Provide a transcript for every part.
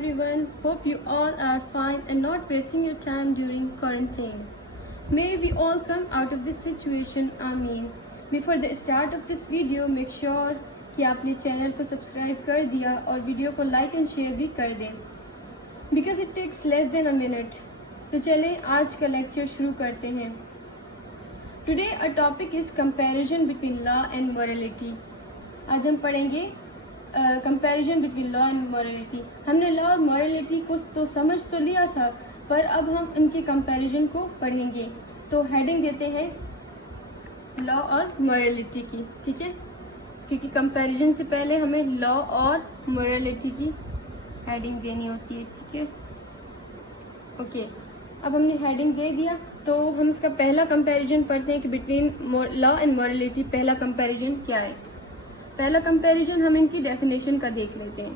everyone. Hope you all are fine and not wasting your time during quarantine. May we all come out of this situation. Ameen. Before the start of this video, make sure कि आपने channel को subscribe कर दिया और video को like and share भी कर दें because it takes less than a minute. तो चलें आज का लेक्चर शुरू करते हैं. Today a topic is comparison between law and morality. आज हम पढ़ेंगे comparison between law and morality. हमने लॉ और मॉरलिटी को तो समझ तो लिया था, पर अब हम इनके कंपैरिजन को पढ़ेंगे. तो हेडिंग देते हैं लॉ और मॉरलिटी की, ठीक है, क्योंकि कंपैरिजन से पहले हमें लॉ और मॉरलिटी की हेडिंग देनी होती है, ठीक है. ओके, अब हमने हेडिंग दे दिया तो हम इसका पहला कंपैरिजन पढ़ते हैं कि बिटवीन लॉ एंड मॉरलिटी पहला कंपैरिजन क्या है. पहला कंपैरिजन हम इनकी डेफिनेशन का देख लेते हैं,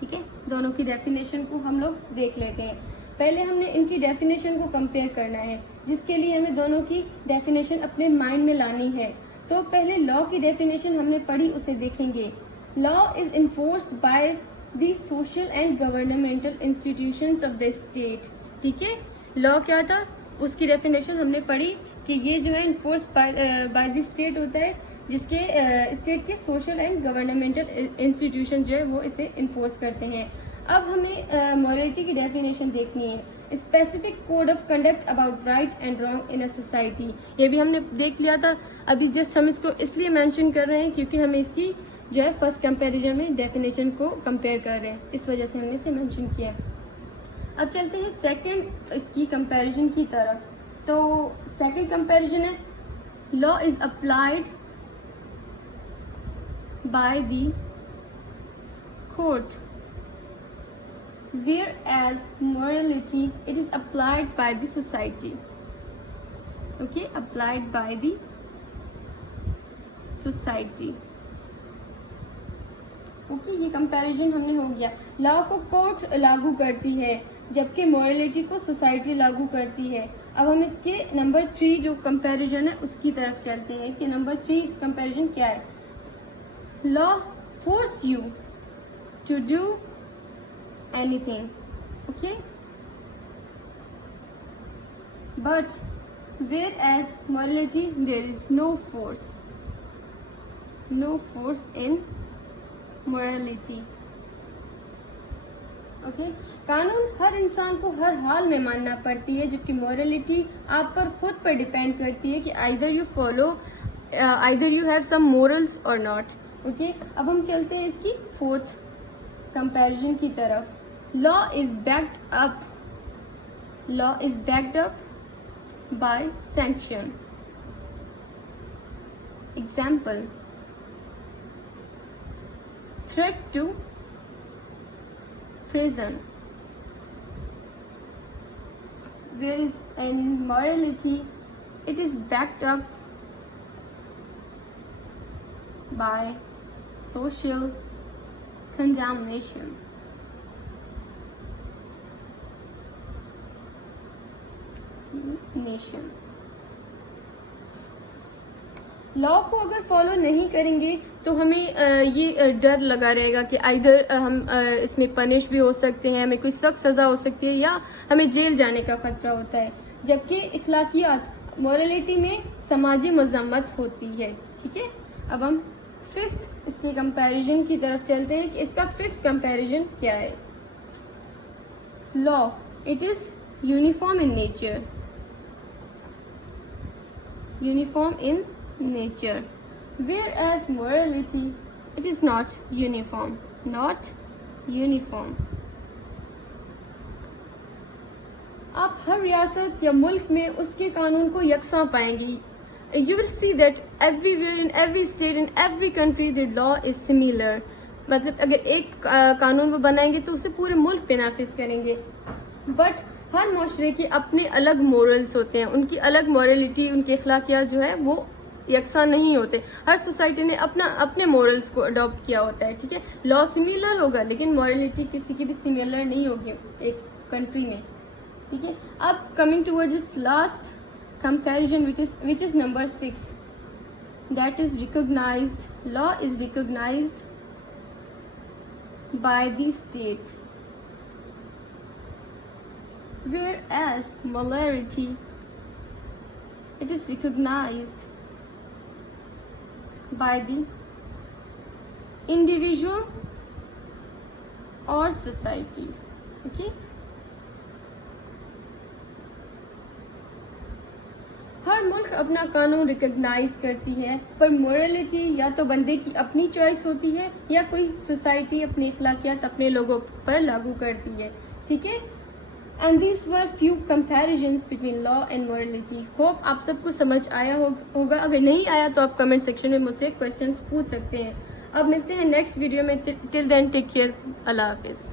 ठीक है. दोनों की डेफिनेशन को हम लोग देख लेते हैं. पहले हमने इनकी डेफिनेशन को कंपेयर करना है, जिसके लिए हमें दोनों की डेफिनेशन अपने माइंड में लानी है. तो पहले लॉ की डेफिनेशन हमने पढ़ी, उसे देखेंगे. Law is enforced by the social and governmental institutions of the state. ठीक है, लॉ क्या था उसकी डेफिनेशन हमने पढ़ी कि ये जो है इन्फोर्स बाय द स्टेट होता है, जिसके स्टेट के सोशल एंड गवर्नमेंटल इंस्टीट्यूशन जो है वो इसे इन्फोर्स करते हैं. अब हमें मॉरलिटी की डेफिनेशन देखनी है. Specific code of conduct about right and wrong in a society. ये भी हमने देख लिया था. अभी जस्ट हम इसको इसलिए मेंशन कर रहे हैं क्योंकि हमें इसकी जो है फर्स्ट कंपैरिजन में डेफिनेशन को कंपेयर कर रहे हैं, इस वजह से हमने इसे मेंशन किया. अब चलते हैं सेकंड इसकी कंपैरिजन की तरफ. तो सेकंड कंपैरिजन है law is applied by the court whereas morality it is applied by the society. Okay, applied by the society. Okay, ये कंपैरिजन हमने हो गया. लॉ को कोर्ट लागू करती है जबकि मॉरलिटी को सोसाइटी लागू करती है. अब हम इसके नंबर 3 जो कंपैरिजन है उसकी तरफ चलते हैं कि नंबर 3 कंपैरिजन क्या है. Law force you to do anything, okay, but whereas morality there is no force in morality. okay, कानून हर इंसान को हर हाल में मानना पड़ती है, जबकि मॉरलिटी आप पर खुद पर डिपेंड करती है कि either you follow either you have some morals or not. okay, अब हम चलते हैं इसकी फोर्थ कंपैरिजन की तरफ. Law is backed up by sanction. Example: threat to prison. Whereas in morality, it is backed up by social condemnation. Nation. Law को अगर follow नहीं करेंगे तो हमें ये डर लगा रहेगा कि आइदर हम इसमें पनिश भी हो सकते हैं, हमें कोई सख्त सज़ा हो सकती है या हमें जेल जाने का खतरा होता है. जबकि इखलाकियात मॉरलिटी में समाजी मज़म्मत होती है. ठीक है, अब हम फिफ्थ इसके कंपैरिजन की तरफ चलते हैं कि इसका फिफ्थ कंपैरिजन क्या है. Law it is uniform in nature. Uniform in nature, whereas morality it is not uniform. आप हर रियासत या मुल्क में उसके कानून को यकसा पाएंगी. You will see that everywhere in every state in every country the law is similar. मतलब अगर एक कानून वो बनाएंगे तो उसे पूरे मुल्क पे नाफिज करेंगे. बट हर माशरे के अपने अलग मोरल्स होते हैं, उनकी अलग मॉरलिटी, उनके अखलाकियात जो है वो यकसा नहीं होते. हर सोसाइटी ने अपने मोरल्स को अडॉप्ट किया होता है. ठीक है, लॉ सिमिलर होगा लेकिन मॉरलिटी किसी की भी सिमिलर नहीं होगी एक कंट्री में. ठीक है, अब coming toward this last comparison which is number 6, that is recognised. Law is recognised by the state. whereas morality, it is recognized by the individual or society. Okay, हर मुल्क अपना कानून रिकग्नाइज करती है, पर मोरलिटी या तो बंदे की अपनी चॉइस होती है या कोई सोसाइटी अपनी अखलाकियात अपने लोगों पर लागू करती है. ठीक है, and these were few comparisons between law and morality. Hope आप सबको समझ आया होगा. अगर नहीं आया तो आप कमेंट सेक्शन में मुझसे क्वेश्चंस पूछ सकते हैं. अब मिलते हैं नेक्स्ट वीडियो में. Till then take care. अल्लाह हाफिज़.